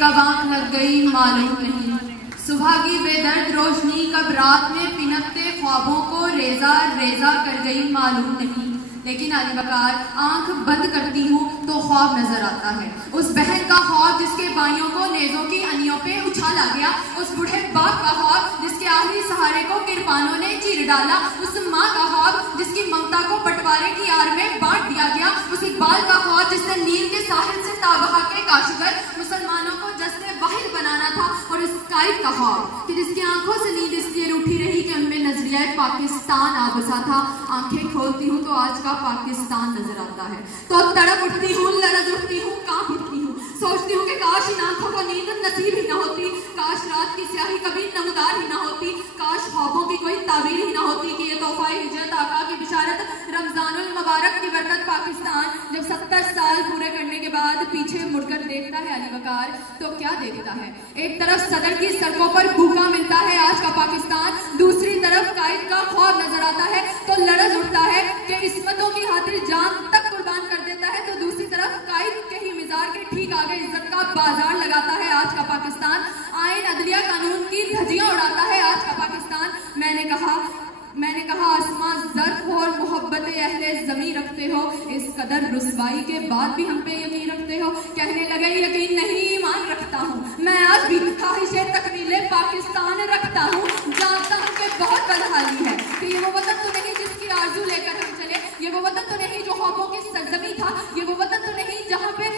कब आंख लग गई मालूम नहीं, सुबह की बेदर्द रोशनी कब रात में पिनकते ख्वाबों को रेजा रेजा कर गई मालूम नहीं। लेकिन अली वकार आंख बंद करती हूँ तो ख्वाब नजर आता है, उस बहन का ख्वाब जिसके बाइयों को नेजों की अनियों पे उछाला गया, उस बूढ़े बाप का ख्वाब जिसके आखिरी सहारे को किरपानों ने चीर डाला, उस माँ का ख्वाब जिसकी ममता को बंटवारे की आड़ में बांट दिया गया, उस इकबाल का ख्वाब जिसने नील के साहिल से ताबहा के काशगर मुसलमानों को जश्न वाहिद बनाना था, और उस कायद का ख्वाब कि जिसकी आंखों से नींद इसलिए उठी रही कि उनमें नजरिया पाकिस्तान आ बसा था। आंखें खोलती हूँ तो आज का पाकिस्तान नजर आता है, तो तड़प उठती हूँ, लरज उठती हूँ, कांप उठती हूँ, सोचती हूँ कि काश इन आंखों को नींद नसीब ही ना होती, काश रात की स्याही कभी नमदार ही ना होती, काश ख्वाबों की कोई ताबीर ही ना होती कि ये तोहफा हिजरत आका की बिशारत रमजानुल मुबारक की बरकत पाकिस्तान जब 70 साल पूरे करने के बाद पीछे मुड़कर देखता है अली वकार तो क्या देखता है। एक तरफ सदर की सड़कों पर भूखा मिलता है आज का पाकिस्तान, दूसरी तरफ कायद का ख्वाब नजर आता है तो लरज उठता है कि इस्मतों की खातिर जान तक कुर्बान कर देता है, तो दूसरी तरफ कायद के ही मिजार के ठीक आगे इज्जत का बाजार लगाता है आज का पाकिस्तान, आईन अदलिया कानून की धज्जियां उड़ाता है आज का पाकिस्तान। मैंने कहा आसमां ज़र्फ हो और मोहब्बत अहले ज़मीं रखते हो, इस कदर रुसवाई के बाद भी हम पे यकीन रखते हो। कहने लगे यकीन नहीं ईमान रखता हूँ, मैं आज भी ख्वाहिशे तकमीले पाकिस्तान रखता हूँ, जानता हूँ कि बहुत बदहाली है कि ये वो वतन तो नहीं जिसकी आरजू लेकर हम चले, ये वो वतन तो नहीं जो ख्वाबों की सरजमी था, ये वो वतन तो नहीं जहाँ पे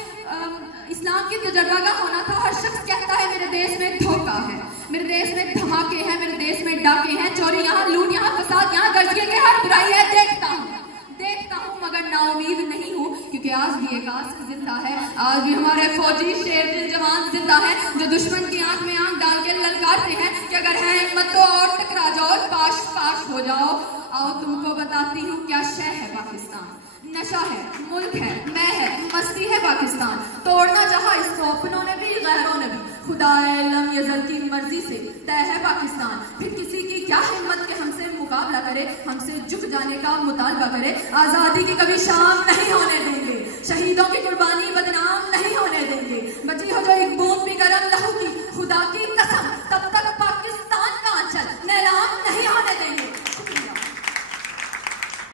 इस्लाम की तजर्बा का होना था। हर शख्स कहता है मेरे देश में धोखा है, मेरे देश में धमाके हैं, मेरे देश में डाके हैं, चोरी यहाँ, लूट यहाँ, फसाद यहाँ, गर्जिए के हर बुराई है। देखता हूँ मगर नाउमीद नहीं हूँ, क्योंकि आज भी एक आस जिंदा है, आज भी हमारे फौजी शेर दिल जवान जिंदा है, जो दुश्मन की आंख में आंख डाल के ललकारते हैं कि अगर है हिम्मत तो और टकरा जाओ, पाश पाश हो जाओ। आओ तुमको बताती हूँ क्या शय है पाकिस्तान, नशा है, मुल्क है, मैं है, मस्ती है पाकिस्तान, तोड़ना चाहा इसको अपनों ने भी गैरों ने भी, खुदाए लम यज़ल की मर्जी से तय है पाकिस्तान। फिर किसी की क्या हिम्मत के हमसे मुकाबला करे, हमसे झुक जाने का मुतालबा करे, आजादी की कभी शाम नहीं होने देंगे, शहीदों की कुर्बानी बदनाम नहीं